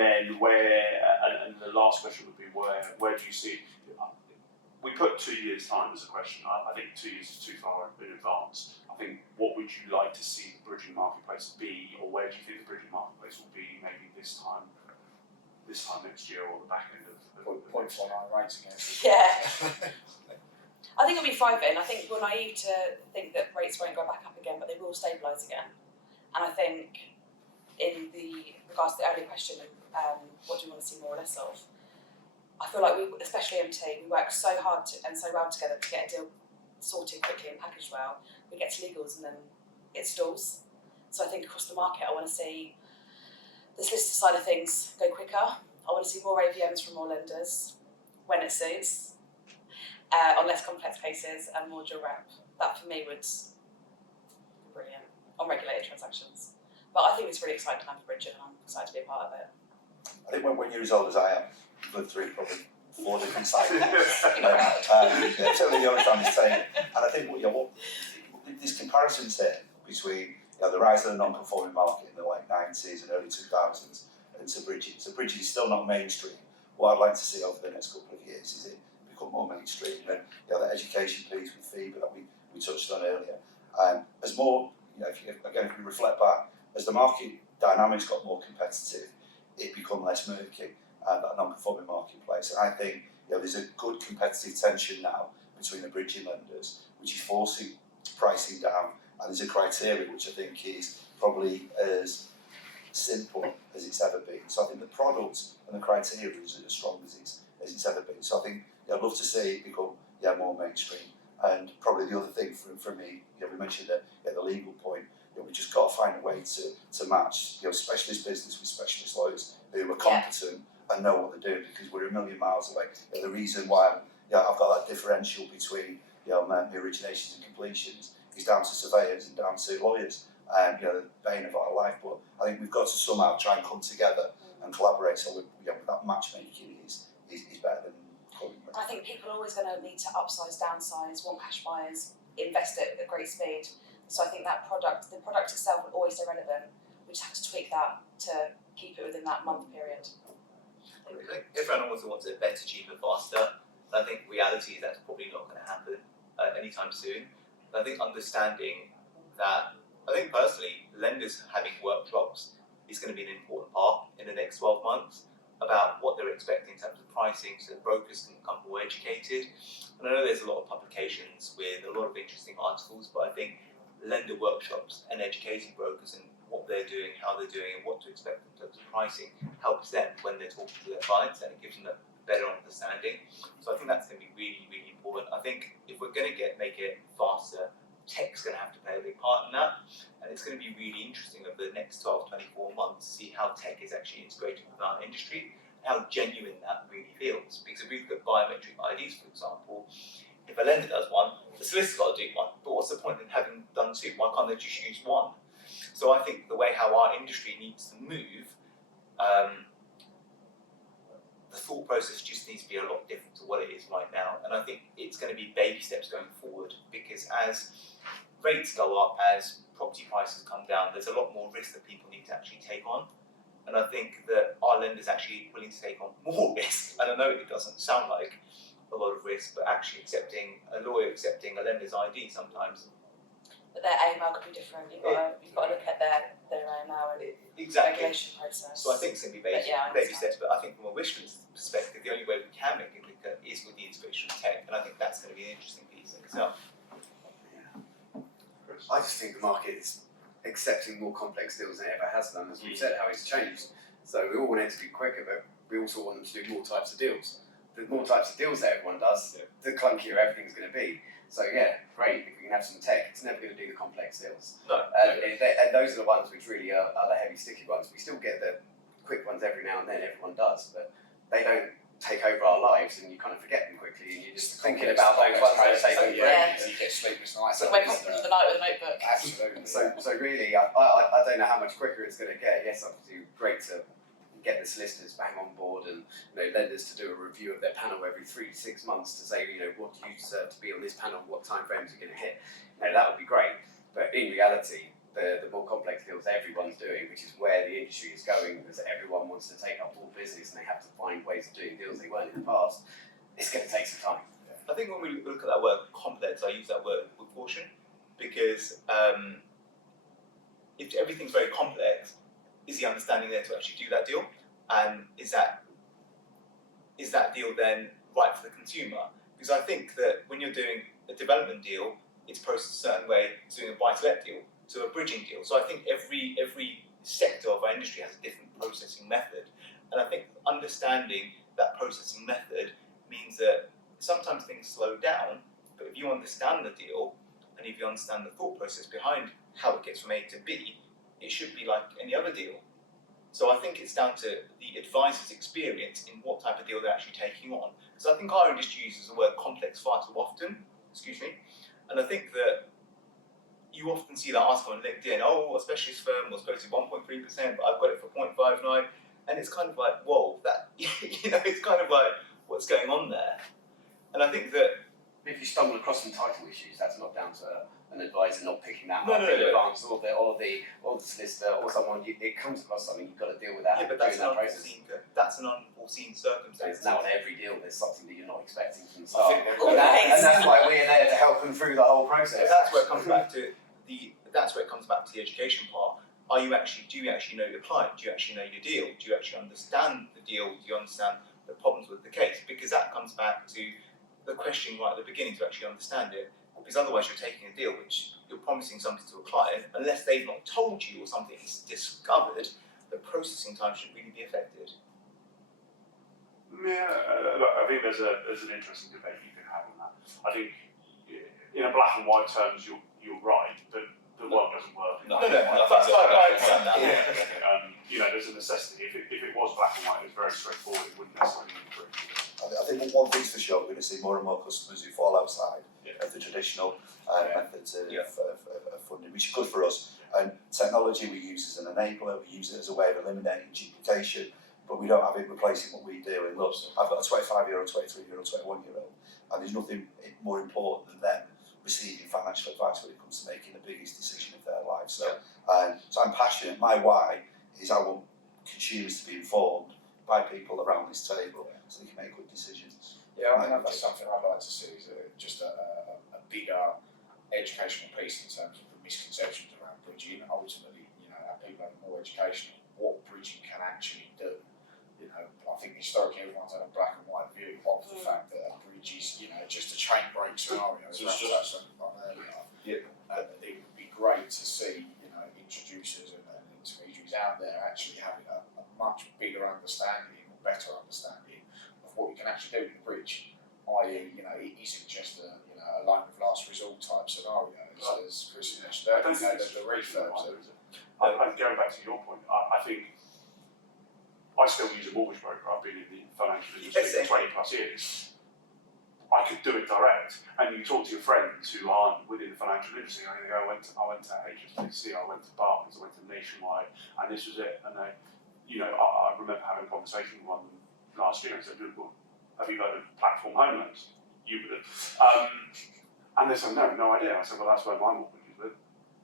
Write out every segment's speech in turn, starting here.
then and the last question would be where do you see? We put 2 years' time as a question. I think 2 years is too far in advance. I think what would you like to see the bridging marketplace be, or where do you think the bridging marketplace will be maybe this time next year, or the back end of points on our rights again. Yeah. I think it'll be thriving. I think we're naive to think that rates won't go back up again, but they will stabilise again. And I think in the regards to the earlier question, what do we want to see more or less of? I feel like we, especially MT, we work so hard and so well together to get a deal sorted quickly and packaged well. We get to legals and then it stalls. So I think across the market, I want to see the solicitor side of things go quicker. I want to see more AVMs from more lenders when it suits, on less complex cases and more dual rep. That for me would be brilliant on regulated transactions. But I think it's really exciting time for bridging and I'm excited to be a part of it. I think when you're as old as I am, you've lived through probably 4 different cycles. Certainly the only time is saying, and I think there's comparisons here between the rise of the non-conforming market in the late 90s and early 2000s and to bridging. So bridging is still not mainstream. What I'd like to see over the next couple of years is it become more mainstream. And the education piece with FIBA that we touched on earlier. As more, if we reflect back, as the market dynamics got more competitive, it become less murky, that non-conforming marketplace. And I think there's a good competitive tension now between the bridging lenders, which is forcing pricing down, and there's a criteria which I think is probably as simple as it's ever been. So I think the product and the criteria is as strong as it's ever been. So I think I'd love to see it become more mainstream. And probably the other thing for me, we mentioned the legal point. We just got to find a way to match specialist business with specialist lawyers who are competent and know what they're doing, because we're a million miles away. The reason why I've got that differential between my originations and completions is down to surveyors and down to lawyers, the bane of our life. But I think we've got to somehow try and come together and collaborate, so that matchmaking is better than current. I think people are always going to need to upsize, downsize, want cash buyers, invest it at great speed. So I think the product itself will always stay relevant. We just have to tweak that to keep it within that month period. I think everyone also wants it better, cheaper, faster. And I think reality is that's probably not going to happen anytime soon. But I think understanding that, I think personally, lenders having workshops is going to be an important part in the next 12 months about what they're expecting in terms of pricing, so the brokers can become more educated. And I know there's a lot of publications with a lot of interesting articles, but I think lender workshops and educating brokers and what they're doing, how they're doing, and what to expect in terms of pricing helps them when they're talking to their clients, and it gives them a better understanding. So I think that's going to be really, really important. I think if we're going to make it faster, tech's going to have to play a big part in that, and it's going to be really interesting over the next 12, 24 months to see how tech is actually integrated with our industry, how genuine that really feels. Because if we look at biometric IDs, for example, if a lender does one, the solicitor's got to do one, but what's the point in having done 2? Why can't they just use 1? So I think the way how our industry needs to move, the thought process just needs to be a lot different to what it is right now. And I think it's going to be baby steps going forward, because as rates go up, as property prices come down, there's a lot more risk that people need to actually take on. And I think that our lenders actually willing to take on more risk. And I know it doesn't sound like a lot of risk, but actually accepting a lender's ID sometimes. But their AML could be different. You've got to look at their AML and regulation process. So I think it's going to be baby steps, but I think from a wish list perspective, the only way we can make it quicker is with the integration of tech, and I think that's going to be an interesting piece in itself. I just think the market is accepting more complex deals than it ever has done, as we've said, how it's changed. So we all want it to be quicker, but we also want them to do more types of deals. The more types of deals that everyone does, the clunkier everything's going to be. So great, if we can have some tech, it's never going to do the complex deals. No. And those are the ones which really are the heavy, sticky ones. We still get the quick ones every now and then, everyone does, but they don't take over our lives and you kind of forget them quickly and you're just thinking about those ones that are taking So you get sleepless nights. So wake up in the night with a notebook. Absolutely. So really, I don't know how much quicker it's going to get. Yes, obviously great to get the solicitors bang on board and lenders to do a review of their panel every 3 to 6 months to say, what do you deserve to be on this panel, what time frames you're going to hit. That would be great. But in reality, the more complex deals everyone's doing, which is where the industry is going, because everyone wants to take up more business and they have to find ways of doing deals they weren't in the past, it's going to take some time. I think when we look at that word complex, I use that word with caution, because if everything's very complex, is the understanding there to actually do that deal? And is that deal then right for the consumer? Because I think that when you're doing a development deal, it's processed a certain way to doing a buy-to-let deal, to a bridging deal. So I think every sector of our industry has a different processing method. And I think understanding that processing method means that sometimes things slow down, but if you understand the deal, and if you understand the thought process behind how it gets from A to B, it should be like any other deal. So I think it's down to the advisor's experience in what type of deal they're actually taking on. Because I think our industry uses the word complex far too often, and I think that you often see that article on LinkedIn, oh, a specialist firm was quoted 1.3%, but I've got it for 0.59, and it's kind of like, whoa, that, it's kind of like, what's going on there? And I think that If you stumble across some title issues, that's not down to an advisor not picking that No, up no, in no. advance, or the solicitor, or someone. It comes across something, you've got to deal with that but during that process. that's an unforeseen circumstance. It's now on every deal. There's something that you're not expecting from the I start, think Always. and that's why we're there to help them through the whole process. That's where it comes back to the education part. Do you actually know your client? Do you actually know your deal? Do you actually understand the deal? Do you understand the problems with the case? Because that comes back to the question right at the beginning to actually understand it. Because otherwise you're taking a deal which you're promising something to a client, unless they've not told you or something is discovered, the processing time should really be affected. Yeah, look, I think there's an interesting debate you can have on that. I think in a black and white terms, you're right, but the world doesn't work. No, I understand that. There's a necessity. If it was black and white, it was very straightforward. It wouldn't necessarily be true. I think one thing's for sure, we're going to see more and more customers who fall outside of the traditional methods of funding, which is good for us. And technology we use as an enabler, we use it as a way of eliminating duplication, but we don't have it replacing what we do. And look, I've got a 25-year-old, 23-year-old, 21-year-old, and there's nothing more important than them receiving financial advice when it comes to making the biggest decision of their life. So I'm passionate. My why is I want consumers to be informed by people around this table so they can make good decisions. Yeah, I think that's something I'd like to see, is just a bigger educational piece in terms of the misconceptions around bridging, and ultimately, our people have more education on what bridging can actually do. I think historically everyone's had a black and white view of the fact that a bridge is, just a chain break scenario. It would be great to see, introducers and intermediaries out there actually having a much bigger understanding, or better understanding of what you can actually do with the bridge. I.e., it isn't just a loan of last resort type scenario, as Chris mentioned earlier. The refurbs. I'm going back to your point. I think I still use a mortgage broker. I've been in the financial industry for 20 plus years. I could do it direct, and you talk to your friends who aren't within the financial industry. I went to HSBC, I went to Barclays, I went to Nationwide, and this was it. And they, I remember having a conversation with one of them last year and said, "Well, have you got a platform home loans?" You would have. And they said, no idea. I said, well, that's where my mortgage is with,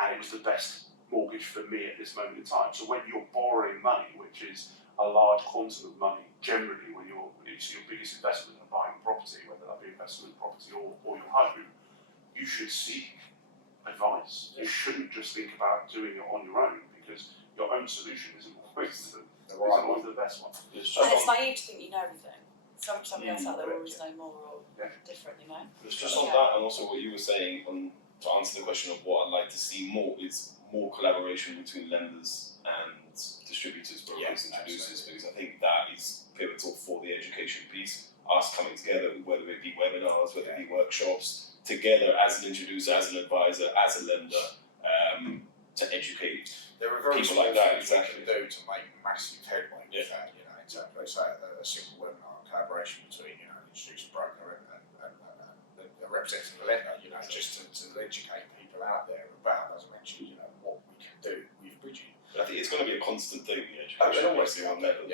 and it was the best mortgage for me at this moment in time. So when you're borrowing money, which is a large quantum of money, generally when it's your biggest investment in buying property, whether that be investment property or your home, you should seek advice. You shouldn't just think about doing it on your own, because your own solution isn't always the best one. And it's naive to think you know everything. Somebody else out there will always know more or different, It's just on that, and also what you were saying, to answer the question of what I'd like to see more, is more collaboration between lenders and distributors, brokers, introducers, because I think that is pivotal for the education piece. Us coming together, whether it be webinars, whether it be workshops, together as an introducer, as an advisor, as a lender, to educate. There are very people small like that, things we can do to make massive headway with that, in terms of, let's say, a simple webinar collaboration between, an introducer broker and the representing the lender, just to educate people out there about, as I mentioned, what we can do with bridging. But I think it's going to be a constant thing, the Oh, education. it'll always piece be on on there, level,